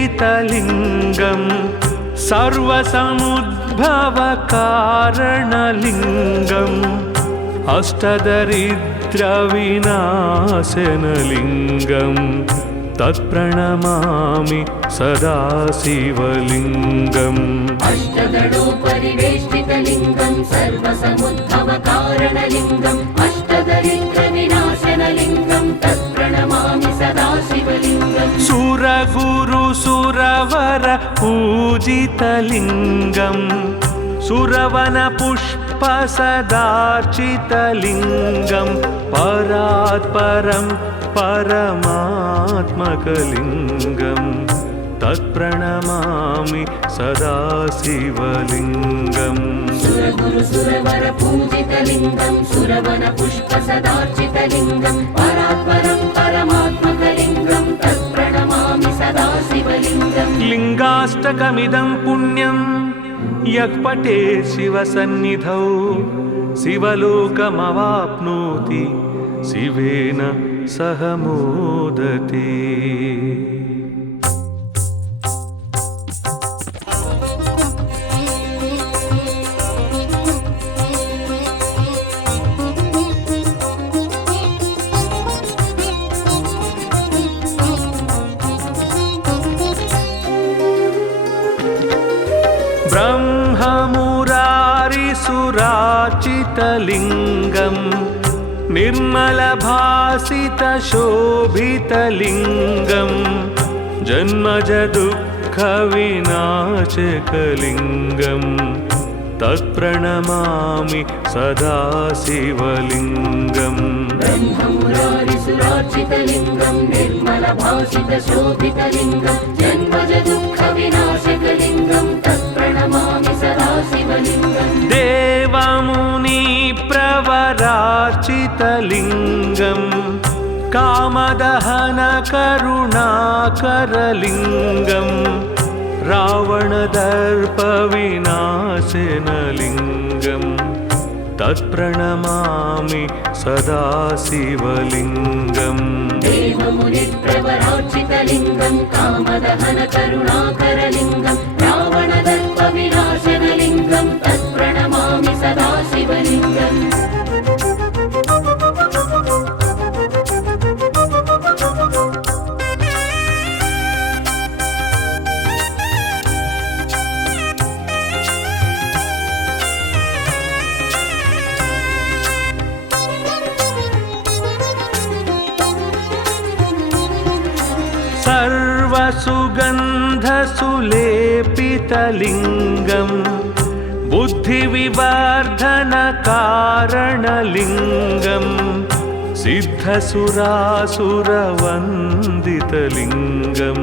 अष्टदलोपरिवेष्टितलिङ्गं सर्वसमुद्भवकारणलिङ्गम् अष्टदरिद्रविनाशनलिङ्गं तत्प्रणमामि सदा शिवलिङ्गम् अष्टदलोपरिवेष्टितलिङ्गं सर्वसमुद्भवकारणलिङ्गम् अष्टदरिद्रविनाशनलिङ्गं तत्प्रणमामि सदा शिवलिङ्गम् सुरगुरुसुरवर पूजितलिङ्गं सुरवनपुष्पसदार्चितलिङ्गं परात्परं परमात्मकलिङ्गं तत्प्रणमामि सदा शिवलिङ्गम् सुरगुरुसुरवर पूजितलिङ्गं सुरवनपुष्पसदार्चितलिङ्गं परात्परं परमात्मकलिङ्गं तत्प्रणमामि सदा शिवलिङ्गम् लिङ्गाष्टकमिदं पुण्यं यः पठेत् शिवसन्निधौ शिवलोकमवाप्नोति शिवेन सह मोदते। ब्रह्ममुरारिसुरार्चितलिङ्गं निर्मलभासितशोभितलिङ्गं जन्मजदुःखविनाशकलिङ्गं तत्प्रणमामि सदा शिवलिङ्गम् ब्रह्ममुरारिसुरार्चितलिङ्गं निर्मलभासितशोभितलिङ्गं जन्मजदुःखविनाशकलिङ्गं तत्प्रणमामि सदा शिवलिङ्गम् देवमुनिप्रवरार्चितलिङ्गं कामदहनकरुणाकरलिङ्गं रावणदर्पविनाशनलिङ्गं तत्प्रणमामि सदा शिवलिङ्गम् देवमुनिप्रवरार्चितलिङ्गं कामदहनकरुणाकरलिङ्गं रावणदर्पविनाशनलिङ्गं तत्प्रणमामि सदा शिवलिङ्गम् सर्वसुगन्धसुलेपितलिङ्गं बुद्धिविवर्धनकारणलिङ्गं सिद्धसुरासुरवन्दितलिङ्गं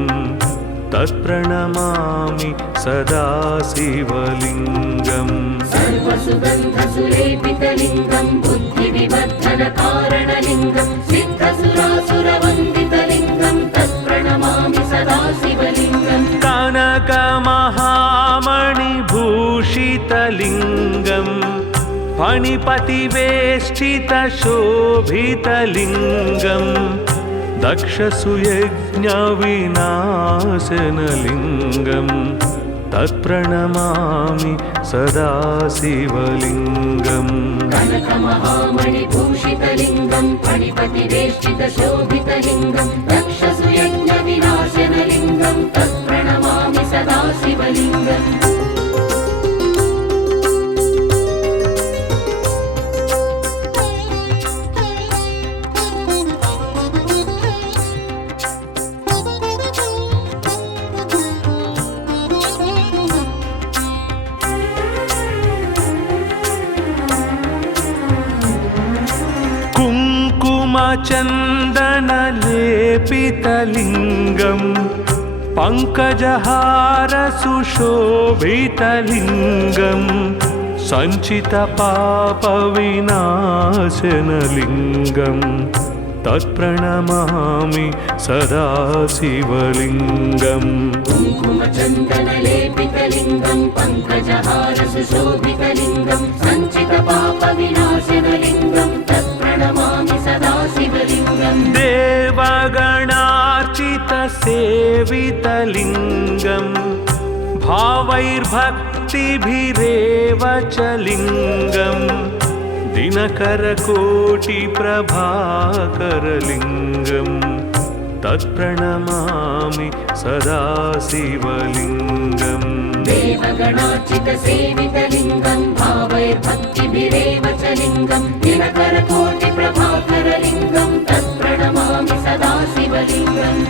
तत्प्रणमामि सदा शिवलिङ्गम् सर्वसुगन्धसुलेपितलिङ्गं बुद्धिविवर्धनकारणलिङ्गं सिद्धसुरासुरवन्दितलिङ्गं तत्प्रणमामि सदा शिवलिङ्गम् कनकमहा मणिपतिवेष्टितशोभितलिङ्गं दक्षसुयज्ञविनाशनलिङ्गं तत्प्रणमामि सदा शिवलिङ्गम् कनकमहामणिभूषितलिङ्गं फणिपतिवेष्टितशोभितलिङ्गं दक्षसुयज्ञविनाशनलिङ्गं तत्प्रणमामि सदा शिवलिङ्गम् कुङ्कुमचन्दनलेपितलिङ्गं पङ्कजहारसुशोभितलिङ्गं सञ्चितपापविनाशनलिङ्गं तत्प्रणमामि सदा शिवलिङ्गम् कुङ्कुमचन्दनलेपितलिङ्गं पङ्कजहारसुशोभितलिङ्गं सञ्चितपापविनाशनलिङ्गं तत्प्रणमामि सदा शिवलिङ्गम् देवगणार्चितसेवितलिङ्गं भावैर्भक्तिभिरेव च लिङ्गं दिनकरकोटिप्रभाकरलिङ्गं तत्प्रणमामि सदा शिवलिङ्गम् देवगणार्चितसेवितलिङ्गं भावैर्भक्तिभिरेव च लिङ्गं दिनकरकोटिप्रभाकरलिङ्गं तत्प्रणमामि सदा शिवलिङ्गम्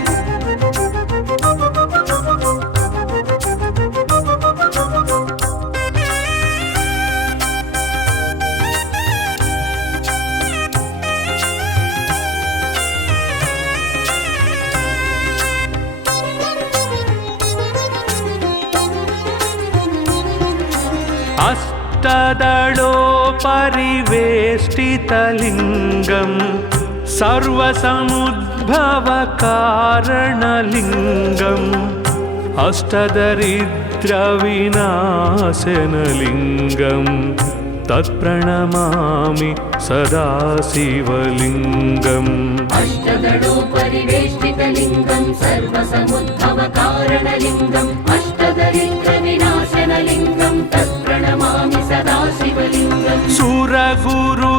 अष्टदलोपरिवेष्टितलिङ्गं सर्वसमुद्भवकारणलिङ्गम् अष्टदरिद्रविनाशनलिङ्गं तत्प्रणमामि सदा शिवलिङ्गम् अष्टदलोपरिवेष्टितलिङ्गं सर्वसमुद्भवकारणलिङ्गम् अष्टदरिद्रविनाशनलिङ्गं तत्प्रणमामि सदा शिवलिङ्गम् सुरगुरुसुरवर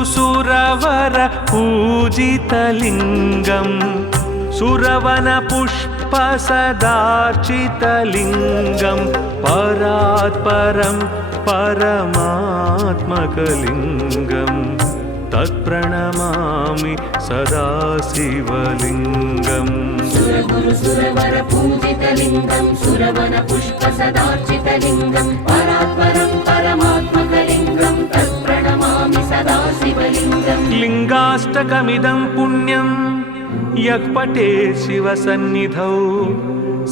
पूजितलिङ्गं सुरवनपुष्पसदार्चितलिङ्गं परात्परं परमात्मकलिङ्गं तत्प्रणमामि सदा शिवलिङ्गम् सुरगुरुसुरवर पूजितलिङ्गं सुरवनपुष्पसदार्चितलिङ्गं परात्परं परमात्मकलिङ्गं तत्प्रणमामि सदा शिवलिङ्गम् लिङ्गाष्टकमिदं पुण्यं यः पठेत् शिवसन्निधौ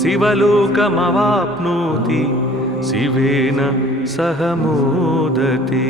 शिवलोकमवाप्नोति शिवेन सह मोदते।